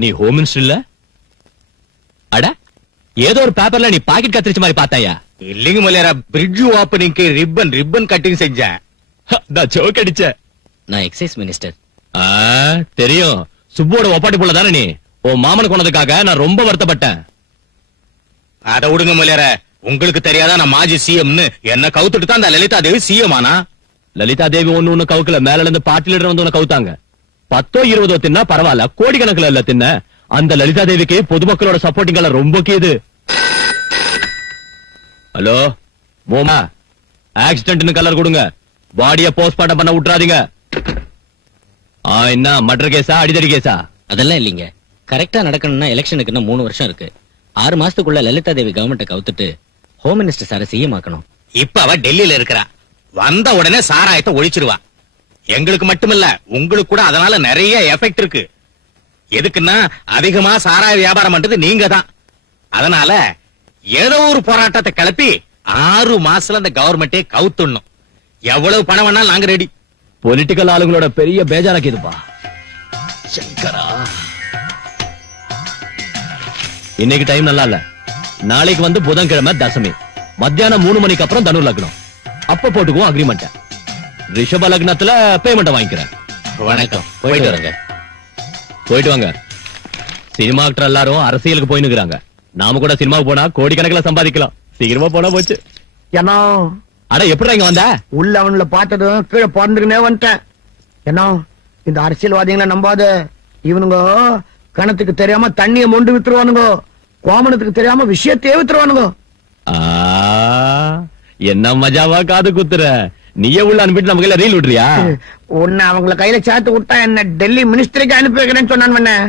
நீ home minister இல்ல? அட ஏதோ ஒரு பேப்பர்ல நீ பாக்கெட் கத்திரிச்ச மாதிரி பார்த்தாயா? இல்லைங்க மலையாரா, பிரிட்ஜ் ஓப்பனிங்க்கு ரிப்பன் கட்டிங் செஞ்சேன். நான் ஜோக் அடிச்சேன். நான் எக்ஸைஸ் மினிஸ்டர். தெரியும். சுப்போட ஒப்பாட்டி போல தானே நீ? உன் மாமனுக்கு கொண்டதுக்காக நான் ரொம்ப வருத்தப்பட்டேன். அத விடுங்க மலையார, உங்களுக்கு தெரியாதா நான் மாஜி சிஎம்னு? என்ன கவுத்துட்டு தான் அந்த லலிதா தேவி சிஎம் ஆனா? லலிதா தேவி ஒண்ணு கவுக்கல, மேல இருந்து பார்ட்டி லீடர் வந்து கவுத்தாங்க. 10 20 தின்னா பரவாயில்ல, கோடிக்கணக்கில் இல்ல தின்ன. அந்த லலிதா தேவிக்கு பொதுமக்களோட சப்போர்ட்டிங் எல்லாம் ரொம்ப கீது. ஹலோ போமா, ஆக்சிடென்ட்னு கலர் கொடுங்க, பாடிய போஸ்ட்மார்ட்டம் பண்ண விட்டுறாதீங்க. என்ன மர்டர் கேஸா அடிதடி கேஸா? அதெல்லாம் இல்லீங்க. கரெக்டா நடக்கணும்னா எலெக்ஷனுக்கு இன்னும் 3 வருஷம் இருக்கு. 6 மாசத்துக்குள்ள லலிதா தேவி கவர்மெண்ட்டை கவுத்துட்டு ஹோம் மினிஸ்டர் சார சிஎம் ஆக்கணும். இப்ப அவ டெல்லியில இருக்கிறா. வந்த உடனே சாராயத்தை ஒழிச்சிருவா. எங்களுக்கு மட்டுமில்ல, உங்களுக்கு கூட அதனால நிறைய எஃபெக்ட் இருக்கு. எதுக்குன்னா அதிகமா சாராய வியாபாரம் பண்றது நீங்க தான். அதனால ஏதோ ஒரு போராட்டத்தை கிளப்பி 6 மாசத்துல அந்த கவர்மெண்டே கவுத்துடணும். எவ்வளவு பணம் வேணாலும் நாங்க ரெடி. பொலிட்டிக்கல் ஆளுங்களோட பெரிய பேஜாராக்கிதுப்பா. சங்கரா, இன்னைக்கு டைம் நல்லா இல்ல. நாளைக்கு வந்து புதன்கிழமை தசமி, மத்தியானம் 3 மணிக்கு அப்புறம் தனு லக்னம். அப்ப போட்டுக்குவோம் அக்ரிமெண்ட். ரிஷப லக்னத்துல பேமெண்ட் வாங்கிக்கிறேன். வணக்கம், போயிட்டு வரங்க. போயிட்டு வாங்க. சினிமா ஆக்டர் எல்லாரும் அரசியலுக்கு போய் நிக்கிறாங்க. நாம கூட சினிமாவுக்கு போனா கோடிக்கணக்கில் சம்பாதிக்கலாம். சீக்கிரமா போனா போச்சு. ஏன்னா அட எப்படி இங்க வந்த? உள்ள அவன்ல பார்த்ததும் கீழே பிறந்துக்குனே வந்துட்டேன். ஏன்னா இந்த அரசியல்வாதிகளை நம்பாத. இவனுங்க கணத்துக்கு தெரியாம தண்ணிய மொண்டு வித்துருவானுங்க, கோமணத்துக்கு தெரியாம விஷயத்தையே வித்துருவானுங்க. என்ன மஜாவா காது குத்துற? நீயே உள்ள அனுப்பிட்டு நமக்கு எல்லாம் ரீல் விடுறியா? உன்னை அவங்கள கையில சேர்த்து விட்டா என்ன டெல்லி மினிஸ்டருக்கு அனுப்பி வைக்கிறேன்னு சொன்னான்.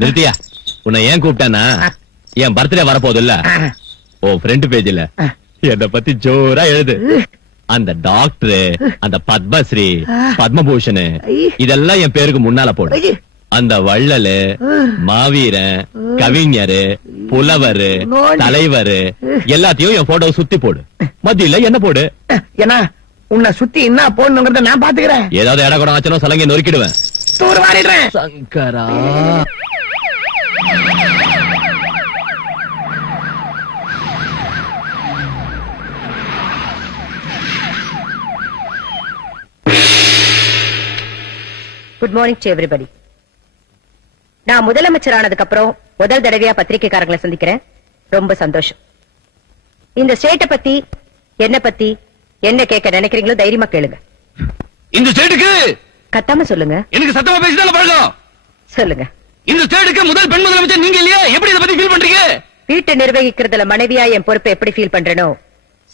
நிறுத்தியா? உன்னை ஏன் கூப்பிட்டானா, என் பர்த்டே வரப்போது இல்ல, ஓ ஃப்ரண்ட் பேஜ்ல என்ன பத்தி ஜோரா எழுது. அந்த டாக்டர், அந்த பத்மஸ்ரீ, பத்மபூஷன் இதெல்லாம் என் பேருக்கு முன்னால போடு. அந்த வள்ளலு, மாவீரன், கவிஞரு, புலவரு, தலைவரு எல்லாத்தையும் என் போட்டோ சுத்தி போடு. மத்தியில என்ன போடு. ஏன்னா உன்னை சுத்தி என்ன போடணுங்கிறத நான் பாத்துக்கிறேன். ஏதாவது இட கூட ஆச்சனோ சலங்கை நொறுக்கிடுவேன். தூர் வாரிடுறேன். சங்கரா, குட் மார்னிங் டு எவ்ரிபடி. நான் முதலமைச்சர் ஆனதுக்கு அப்புறம் முதல் தடவையா பத்திரிகைக்காரங்களை சந்திக்கிறேன். ரொம்ப சந்தோஷம். இந்த ஸ்டேட்டை பத்தி என்ன பத்தி என்ன கேட்க நினைக்கிறீங்களோ தைரியமா கேளுங்க. இந்த ஸ்டேட்டுக்கு கத்தாம சொல்லுங்க. எனக்கு சத்தமா பேசிதான் பழக்கம். சொல்லுங்க. இந்த ஸ்டேட்டுக்கு முதல் பெண் முதலமைச்சர் நீங்க இல்லையா? எப்படி இதை பத்தி ஃபீல் பண்றீங்க? வீட்டை நிர்வகிக்கிறதுல மனைவியா என் பொறுப்பை எப்படி ஃபீல் பண்றேனோ,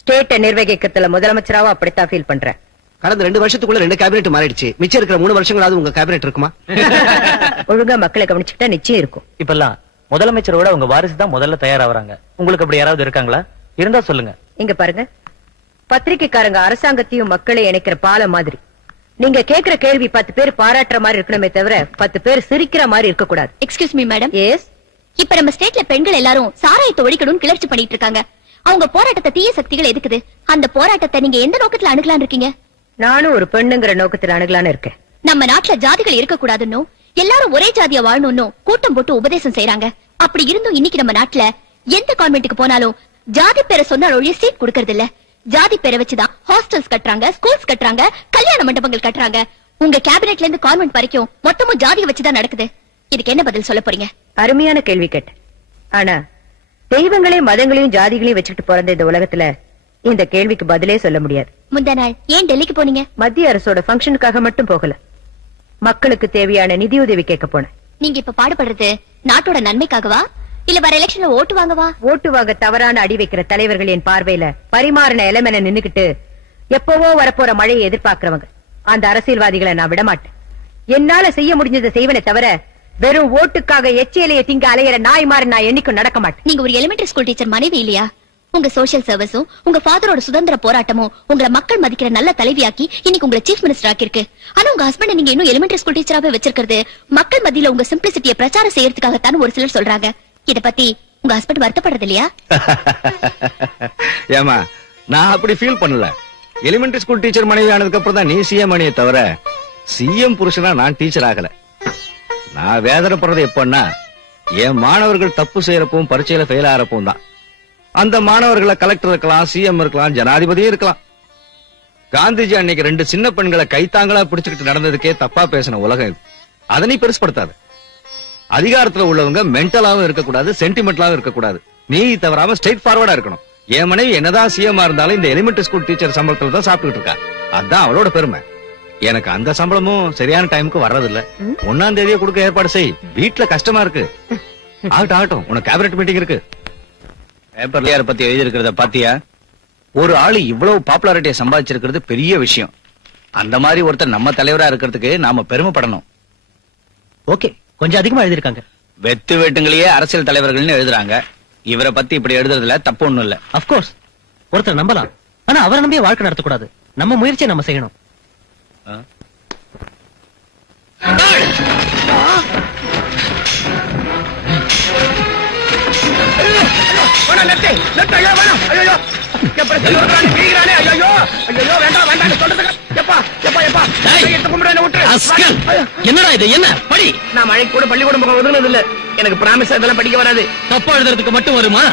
ஸ்டேட்டை நிர்வகிக்கிறதுல முதலமைச்சராவும் அப்படித்தான் ஃபீல் பண்றேன். கடந்த 2 வருஷத்துக்குள்ள 2 கேபினெட் மாறிடுச்சு. மிச்சம் இருக்கிற 3 வருஷங்களாவது உங்க கேபினெட் இருக்குமா? ஒழுங்கா மக்களை கவனிச்சுட்டா நிச்சயம் இருக்கும். இப்பெல்லாம் முதலமைச்சரோட உங்க வாரிசு தான் முதல்ல தயாராவறாங்க. உங்களுக்கு அப்படி யாராவது இருக்காங்களா? இருந்தா சொல்லுங்க. இங்க பாருங்க, பத்திரிகைக்காரங்க அரசாங்கத்தையும் மக்களை இணைக்கிற பாலம் மாதிரி. நீங்க கேக்குற கேள்வி 10 பேர் பாராட்டுற மாதிரி இருக்கணுமே தவிர 10 பேர் சிரிக்கிற மாதிரி இருக்க கூடாது. Excuse me madam. எஸ். இப்ப நம்ம ஸ்டேட்ல பெண்கள் எல்லாரும் சாராயத்தை ஒழிக்கணும்னு கிளர்ச்சி பண்ணிட்டு இருக்காங்க. அவங்க போராட்டத்தை தீய சக்திகள் எதுக்குது? அந்த போராட்டத்தை நீங்க எந்த நோக்கத்துல அணுகலான்னு இருக்கீங்க? நானும் ஒரு பெண்ணுங்கிற நோக்கத்துல அணுகலான்னு இருக்கேன். நம்ம நாட்டுல ஜாதிகள் இருக்க கூடாதுன்னு, எல்லாரும் ஒரே ஜாதியா வாழணும்னு கூட்டம் போட்டு உபதேசம் செய்யறாங்க. அப்படி இருந்தும் இன்னைக்கு நம்ம நாட்டுல எந்த கான்வென்ட்டுக்கு போனாலும் ஜாதி பேரை சொன்ன ஒழிய சீட் கொடுக்கறது இல்ல. ஜாதி பேரை வச்சுதான் ஹாஸ்டல்ஸ் கட்டுறாங்க, ஸ்கூல்ஸ் கட்டுறாங்க, கல்யாண மண்டபங்கள் கட்டுறாங்க. உங்க கேபினெட்ல இருந்து கான்வென்ட் வரைக்கும் மொத்தமும் ஜாதியை வச்சுதான் நடக்குது. இதுக்கு என்ன பதில் சொல்ல போறீங்க? அருமையான கேள்வி கேட்ட. ஆனா தெய்வங்களையும் மதங்களையும் ஜாதிகளையும் வச்சுக்கிட்டு பிறந்த இந்த உலகத்துல இந்த கேள்விக்கு பதிலே சொல்ல முடியாது. முந்தா நாள் ஏன் டெல்லிக்கு போனீங்க? மத்திய அரசோட ஃபங்க்ஷனுக்காக மட்டும் போகல, மக்களுக்கு தேவையான நிதியுதவி கேட்க போனேன். நீங்க இப்ப பாடுபடுறது நாட்டோட நன்மைக்காகவா இல்ல வர எலெக்ஷன்ல ஓட்டு வாங்கவா? ஓட்டு வாங்க தவறான அடி வைக்கிற தலைவர்கள் என் பார்வையில பரிமாறின எலமென நின்னுக்கிட்டு எப்பவோ வரப்போற மழையை எதிர்பார்க்கிறவங்க. அந்த அரசியல்வாதிகளை நான் விடமாட்டேன். என்னால செய்ய முடிஞ்சதை செய்வனே தவிர வெறும் ஓட்டுக்காக எச்சியலையை திங்க அலையிற நாய் மாதிரி நான் என்னைக்கும் நடக்க மாட்டேன். நீங்க ஒரு எலிமெண்டரி ஸ்கூல் டீச்சர் மனைவி இல்லையா? உங்க சோசியல் சர்வீஸும் உங்க ஃபாதரோட சுதந்திர போராட்டமும் உங்களை மக்கள் மதிக்கிற நல்ல தலைவியாக்கி இன்னைக்கு உங்களை சீஃப் மினிஸ்டர் ஆக்கிருக்கு. ஆனா உங்க ஹஸ்பண்ட் நீங்க இன்னும் எலிமெண்டரி ஸ்கூல் டீச்சராவே வச்சிருக்கிறது மக்கள் மத்தியில உங்க சிம்பிளிசிட்டியை பிரச்சாரம் செய்யறதுக்காகத்தான் ஒரு சிலர் சொல்றாங்க. இத பத்தி உங்க ஹஸ்பண்ட் வருத்தப்படுறது இல்லையா? ஏமா, நான் அப்படி ஃபீல் பண்ணல. எலிமெண்டரி ஸ்கூல் டீச்சர் மனைவி ஆனதுக்கு அப்புறம் தான் நீ சிஎம் மணியை தவிர சிஎம் புருஷனா நான் டீச்சர் ஆகல. நான் வேதனைப்படுறது எப்பன்னா என் மாணவர்கள் தப்பு செய்யறப்பவும் பரீட்சையில ஃபெயில் ஆறப்பவும் தான். அந்த மாணவர்களை கலெக்டர் இருக்கலாம், சிஎம் இருக்கலாம், ஜனாதிபதியும் இருக்கலாம். காந்திஜி அன்னைக்கு 2 சின்ன பெண்களை கைத்தாங்களா பிடிச்சுக்கிட்டு நடந்ததுக்கே தப்பா பேசின உலகம் இது. அதை நீ பெருசுப்படுத்தாது. அதிகாரத்துல உள்ளவங்க மென்டலாவும் இருக்கக்கூடாது, சென்டிமெண்டலாவும் இருக்கக்கூடாது. நீ தவறாம ஸ்ட்ரெயிட் ஃபார்வர்டா இருக்கணும். என் மனைவி என்னதான் சிஎம் இருந்தாலும் இந்த எலிமெண்டரி ஸ்கூல் டீச்சர் சம்பளத்துல தான் சாப்பிட்டுட்டு இருக்கா. அதான் அவளோட பெருமை. எனக்கு அந்த சம்பளமும் சரியான டைமுக்கு வர்றதில்ல. 1ஆம் தேதியே கொடுக்க ஏற்பாடு செய். வீட்டுல கஷ்டமா இருக்கு. ஆகட்டும், உனக்கு கேபினட் மீட்டிங் இருக்கு. பேப்பர்ல யார பத்தி எழுதி இருக்கிறத பாத்தியா? ஒரு ஆளு இவ்வளவு பாப்புலாரிட்டியை சம்பாதிச்சிருக்கிறது பெரிய விஷயம். அந்த மாதிரி ஒருத்தர் நம்ம தலைவரா இருக்கிறதுக்கு நாம பெருமைப்படணும். ஓகே, கொஞ்சம் அதிகமா எழுதிருக்காங்க. வெத்து வேட்டுங்களையே அரசியல் தலைவர்கள்னு எழுதுறாங்க. இவரை பத்தி இப்படி எழுதுறதுல தப்பு ஒண்ணும் இல்ல. அப்கோர்ஸ் ஒருத்தர் நம்பலாம், ஆனா அவரை நம்பியே வாழ்க்கை நடத்தக்கூடாது. நம்ம முயற்சியை நம்ம செய்யணும். என்னடா இது? என்ன படி? நான் மழை கூட பள்ளிக்கூடம் பக்கம் ஒதுங்கினது இல்ல. எனக்கு பிராமிஸ் இதெல்லாம் படிக்க வராது. தப்பா எழுதுறதுக்கு மட்டும் வருமா?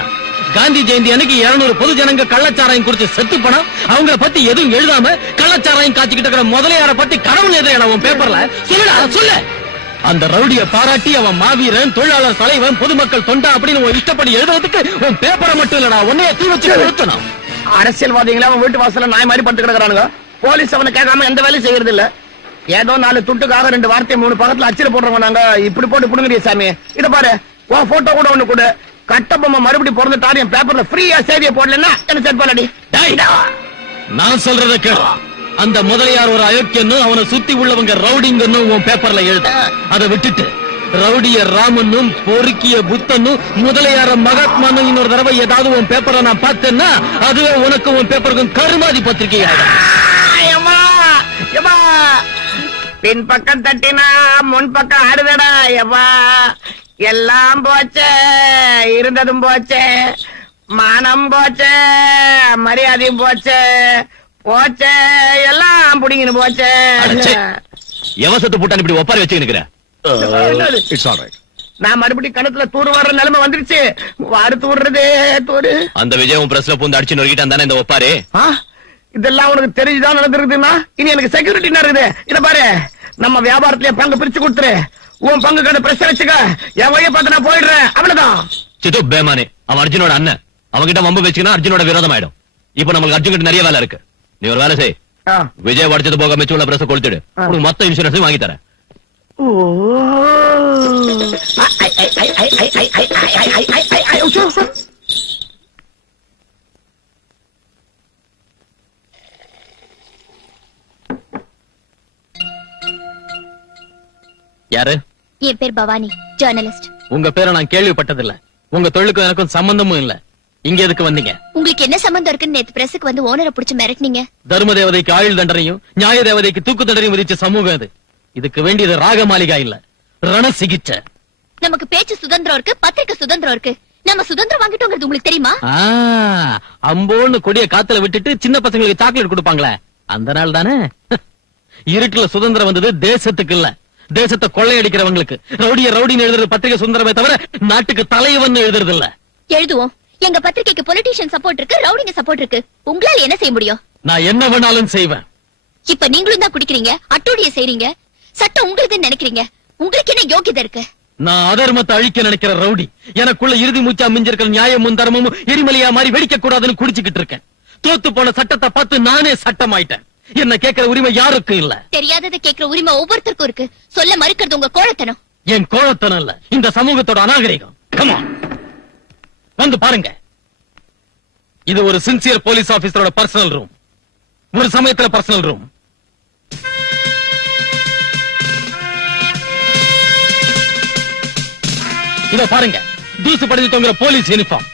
காந்தி ஜெயந்தி அன்னைக்கு 200 பொது ஜனங்க கள்ளச்சாராயம் குடிச்சு செத்து பணம் அவங்கள பத்தி எதுவும் எழுதாம கள்ளச்சாராயம் காய்ச்சிக்கிட்டு இருக்கிற முதலியார பத்தி கடவுள் எதிர உன் பேப்பர்ல சொல்லுடா, சொல்லு. அந்த ரவுடிய பாராட்டி அவன் மாவீரன், தொழிலாளர் தலைவன், பொதுமக்கள் தொண்டா அப்படின்னு உன் இஷ்டப்படி எழுதுறதுக்கு உன் பேப்பரை மட்டும் இல்லடா, உன்னைய தீ வச்சு நிறுத்தணும். அரசியல்வாதிகளா அவன் வீட்டு வாசல்ல நாய் மாதிரி படுத்து கிடக்குறானுங்க. போலீஸ் அவனை கேட்காம எந்த வேலையும் செய்யறது இல்ல. ஏதோ 4 துட்டுக்காக 2 வார்த்தையை 3 பக்கத்துல அச்சில போடுறவங்க நாங்க. இப்படி போட்டு புடுங்கடிய சாமி. இத பாரு, உன் போட்டோ கூட ஒண்ணு கூட கட்டபொம்மை மறுபடியும் பிறந்துட்டாரு என் பேப்பர்ல ஃப்ரீயா செய்தியை போடலன்னா என்ன செட் பண்ணடி. நான் சொல்றத கேளு. அந்த முதலியார் ஒரு அயோக்கியன்னு அவனை சுத்தி உள்ளவங்க ரவுடிங்கன்னு உன் பேப்பர்ல எழுத. அதை விட்டுட்டு ரவுடிய ராமனும் பொறுக்கிய புத்தனும் முதலியார மகாத்மானும் இன்னொரு தடவை ஏதாவது உன் பேப்பர்ல நான் பார்த்தேன்னா அதுவே உனக்கு உன் பேப்பருக்கும் கருமாதி பத்திரிகை. பின் பக்கம் தட்டினா முன் பக்கம் ஆடுதடா. எவா எல்லாம் போச்சே, இருந்ததும் போச்சே, மானம் போச்சே, மரியாதையும் போச்சே, போச்சே, எல்லாம் புடிங்கன்னு போச்சே. எவசத்து போட்டான் இப்படி ஒப்பாரி வச்சுக்கிற? நான் மறுபடியும் கணத்துல தூர் வர்ற நிலைமை வந்துருச்சு. வாரு தூடுறதே தூரு. அந்த விஜயம் பிரஸ்ல பூந்து அடிச்சு நொறுக்கிட்டான் தானே இந்த ஒப்பாரு? இதெல்லாம் உனக்கு தெரிஞ்சுதான் நடந்திருக்குதுன்னா இனி எனக்கு செக்யூரிட்டி இருக்குது. இத பாரு, நம்ம வியாபாரத்திலேயே பங்கு பிரிச்சு கொடுத்துரு. உன் பங்கு கடை பிரச்சனை வச்சுக்க. என் வழியை பார்த்து நான் போயிடுறேன். அவ்வளவுதான். சித்து பேமானே, அவன் அர்ஜுனோட அண்ணன். அவன்கிட்ட வம்பு வச்சுக்கினா அர்ஜுனோட விரோதம் ஆயிடும். இப்ப நம்மளுக்கு அர்ஜுன் கிட்ட நிறைய வேலை இருக்கு. நீ ஒரு வேலை செய். விஜய் உடச்சது போக மிச்சம் உள்ள பிரஸ் கொடுத்துடு. உனக்கு மொத்த இன்சூரன்ஸ் வாங்கி தரேன். யாரு? என் பேர் பவானி, ஜர்னலிஸ்ட். உங்க பேரை நான் கேள்விப்பட்டதில்ல. உங்க தொழிலுக்கும் எனக்கும் சம்பந்தமும் இல்ல. இங்க எதுக்கு வந்தீங்க? உங்களுக்கு என்ன சம்பந்தம் இருக்குன்னு நேத்து பிரஸுக்கு வந்து ஓனரை பிடிச்சு மிரட்டினீங்க. தர்ம தேவதைக்கு ஆயுள் தண்டனையும் நியாய தேவதைக்கு தூக்கு தண்டனையும் விதிச்ச சமூகம் அது. இதுக்கு வேண்டியது ராக மாளிகா இல்ல, ரண சிகிச்சை. நமக்கு பேச்சு சுதந்திரம் இருக்கு, பத்திரிக்கை சுதந்திரம் இருக்கு. நம்ம சுதந்திரம் வாங்கிட்டோங்கிறது உங்களுக்கு தெரியுமா? அம்போன்னு கொடிய காத்துல விட்டுட்டு சின்ன பசங்களுக்கு சாக்லேட் கொடுப்பாங்களே, அந்த நாள் தானே. இருட்டுல சுதந்திரம் வந்தது தேசத்துக்கு இல்ல, தேசத்தை கொள்ளையடிக்கிறவங்களுக்கு. ரவுடிய ரவுடின்னு எழுதுறது பத்திரிகை சுதந்திரமே தவிர நாட்டுக்கு தலைவன் எழுதுறது இல்ல. எழுதுவோம். எங்க பத்திரிகைக்கு பொலிட்டீஷியன் சப்போர்ட் இருக்கு, ரவுடிங்க சப்போர்ட் இருக்கு. உங்களால என்ன செய்ய முடியும்? நான் என்ன வேணாலும் செய்வேன். இப்ப நீங்களும் தான் குடிக்கிறீங்க, அட்டூழிய செய்றீங்க. சட்டம் உங்களுக்குன்னு நினைக்கிறீங்க. உங்களுக்கு என்ன யோகியதை இருக்கு? நான் அதர்மத்தை அழிக்க நினைக்கிற ரவுடி. எனக்குள்ள இறுதி மூச்சா மிஞ்சிருக்கிற நியாயமும் தர்மமும் எரிமலையா மாதிரி வெடிக்க கூடாதுன்னு குடிச்சுக்கிட்டு இருக்கேன். தோத்து போன சட்டத்தை பார்த்து நானே சட்டமாயிட்டேன். என்ன கேட்கிற உரிமை யாருக்கும் இல்ல. தெரியாததை கேட்கிற உரிமை ஒவ்வொருத்தருக்கும் இருக்கு. சொல்ல மறுக்கிறது உங்க கோழத்தனம். என் கோழத்தனம் இல்ல, இந்த சமூகத்தோட அநாகரிகம். Come on. வந்து பாருங்க. இது ஒரு சின்சியர் போலீஸ் ஆபீசரோட பர்சனல் ரூம். ஒரு சமயத்துல பர்சனல் ரூம். இத பாருங்க, தூசு படிஞ்சு தொங்குற போலீஸ் யூனிஃபார்ம்.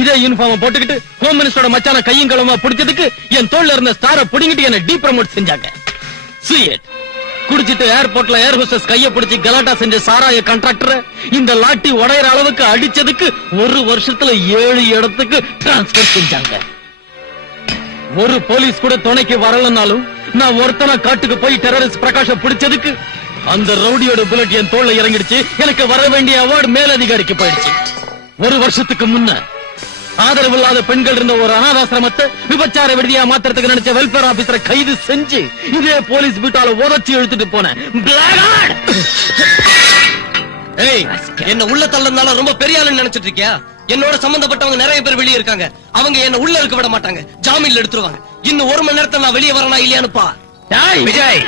இதே யூனிஃபார்ம் போட்டுக்கிட்டு ஹோம் மினிஸ்டரோட மச்சான கையும் களமா பிடிச்சதுக்கு என் தோல்ல இருந்த ஸ்டாரை புடிங்கிட்டு என்ன டீ ப்ரமோட் செஞ்சாங்க. குடிச்சிட்டு ஏர்போர்ட்ல ஏர் ஹோஸ்டஸ் கைய பிடிச்சி கலாட்டா செஞ்ச சாராய கான்ட்ராக்டர் இந்த லாட்டி உடையற அளவுக்கு அடிச்சதுக்கு 1 வருஷத்துல 7 இடத்துக்கு டிரான்ஸ்பர் செஞ்சாங்க. ஒரு போலீஸ் கூட துணைக்கு வரலனாலும் நான் ஒருத்தனா காட்டுக்கு போய் டெரரிஸ்ட் பிரகாஷ பிடிச்சதுக்கு அந்த ரவுடியோட புல்லட் என் தோல்ல இறங்கிடுச்சு. எனக்கு வர வேண்டிய அவார்டு மேலதிகாரிக்கு போயிடுச்சு. ஒரு வருஷத்துக்கு முன்ன ஆதரவு இல்லாத பெண்கள் இருந்த ஒரு அனாதாசிரமத்தை விபச்சார விடுதியா மாத்திரத்துக்கு நினைச்ச வெல்ஃபேர் ஆபீசரை கைது செஞ்சு இதே போலீஸ் பீட்டால உதச்சி இழுத்துட்டு போனேன். என்ன உள்ள தள்ளனால ரொம்ப பெரிய ஆளுன்னு நினைச்சிட்டு இருக்கியா? என்னோட சம்பந்தப்பட்டவங்க நிறைய பேர் வெளியே இருக்காங்க. அவங்க என்ன உள்ள இருக்க விட மாட்டாங்க, ஜாமீன்ல எடுத்துருவாங்க. இன்னும் 1 மணி நேரத்துல நான் வெளியே வரனா இல்லையானுப்பா. விஜய்,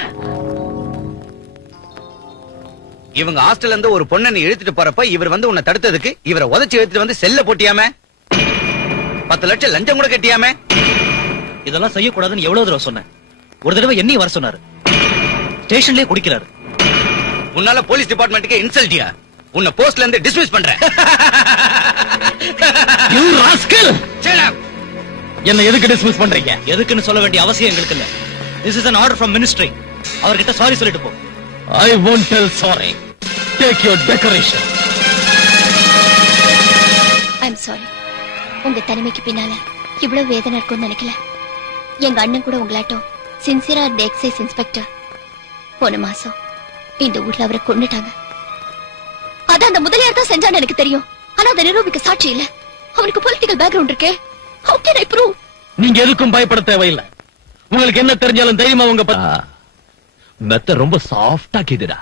இவங்க ஹாஸ்டல்ல இருந்து ஒரு பொண்ணை நீ இழுத்துட்டு போறப்ப இவர் வந்து உன்னை தடுத்ததுக்கு இவரை உதச்சி இழுத்துட்டு வந்து செல்ல போட்டியாமே, 10 லட்சம் லஞ்சம் கூட கட்டியாமே. இதெல்லாம் செய்யக்கூடாதுன்னு எவ்வளவு தடவை சொன்னேன். ஒரு தடவை என்னையும் வர சொன்னாரு, ஸ்டேஷன்லயே குடிக்கிறாரு. உன்னால போலீஸ் டிபார்ட்மெண்ட்டுக்கு இன்சல்ட்டியா? உன்னை போஸ்ட்ல இருந்து டிஸ்மிஸ் பண்றேன். என்ன எதுக்கு டிஸ்மிஸ் பண்றீங்க? எதுக்குன்னு சொல்ல வேண்டிய அவசியம் எங்களுக்கு இல்ல. This is an order from ministry. அவர்கிட்ட சாரி சொல்லிட்டு போ. I won't tell sorry. Take your decoration. I'm sorry. உங்க தனிமைக்கு பின்னால இவ்வளவு வேதனை இருக்கும்னு நினைக்கல. எங்க அண்ணன் கூட உங்களாட்டம் சின்சியரா இருந்த எக்ஸைஸ் இன்ஸ்பெக்டர் போன மாசம் இந்த ஊர்ல அவரை கொன்னுட்டாங்க. அத அந்த முதலியார் தான் செஞ்சான்னு எனக்கு தெரியும். ஆனா அதை நிரூபிக்க சாட்சி இல்ல. அவனுக்கு பொலிட்டிக்கல் பேக்ரவுண்ட் இருக்கே. How can I prove? நீங்க எதுக்கும் பயப்பட தேவையில்லை. உங்களுக்கு என்ன தெரிஞ்சாலும் தைரியமா உங்க மெத்த ரொம்ப சாஃப்டா கேக்குதுடா.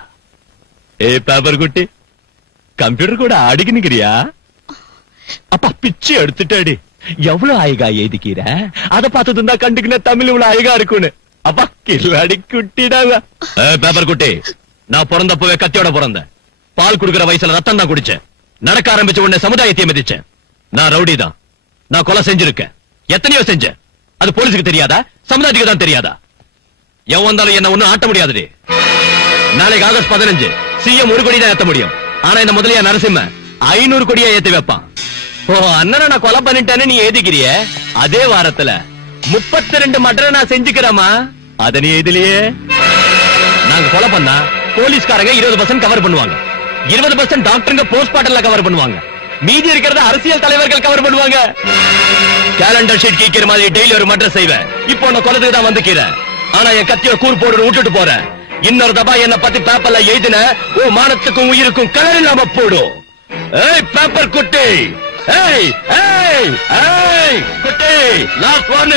பேப்பர் குட்டி, கம்ப்யூட்டர் கூட அடிக்கணுங்கிறியா? அப்பா பிச்சு எடுத்துட்டாடி. எவ்வளவு அழகா எழுதிக்கிற, அத பார்த்து இருந்தா கண்டுக்கின தமிழ் இவ்வளவு அழகா இருக்குன்னு. அப்பா கில்லாடி குட்டிடாங்க. பேப்பர் குட்டி, நான் பிறந்தப்பவே கத்தியோட பிறந்தேன். பால் குடுக்கிற வயசுல ரத்தம் தான் குடிச்சேன். நடக்க ஆரம்பிச்ச உடனே சமுதாயத்தை மிதிச்சேன். நான் ரவுடி தான். நான் கொலை செஞ்சிருக்கேன். எத்தனையோ செஞ்சேன். அது போலீஸுக்கு தெரியாதா? சமுதாயத்துக்கு தான் தெரியாதா? எவன் வந்தாலும் என்ன ஒண்ணும் ஆட்ட முடியாதுடி. நாளைக்கு ஆகஸ்ட் 15 சிஎம் 1 கோடி தான் ஏத்த முடியும். ஆனா இந்த முதலியா நரசிம்ம 500 கோடியா ஏத்தி வைப்பான். ஓ அண்ணனை நான் கொலை பண்ணிட்டேன்னு நீ எழுதிக்கிறிய. அதே வாரத்துல 32 மர்டரை நான் செஞ்சுக்கிறேமா. அத நீ இதுலயே நாங்க கொலை பண்ணா போலீஸ்காரங்க 20% கவர் பண்ணுவாங்க. 20% டாக்டருங்க போஸ்ட்மார்ட்டம்ல கவர் பண்ணுவாங்க. மீதி இருக்கிறத அரசியல் தலைவர்கள் கவர் பண்ணுவாங்க. கேலண்டர் ஷீட் கீக்கிற மாதிரி டெய்லி ஒரு மர்டர் செய்வேன். இப்போ நான் கொலைக்கு தான் வந்துக்கிறேன். ஆனா என் கத்திய கூர் போடு விட்டுட்டு போறேன். இன்னொரு தபா என்ன பத்தி பேப்பர்ல எழுதின ஓ மானத்துக்கும் உயிருக்கும் கலர் இல்லாம போடும். ஏய் பேப்பர் குட்டி, ஏய் ஏய் ஏய் குட்டி, லாஸ்ட் ஒன்.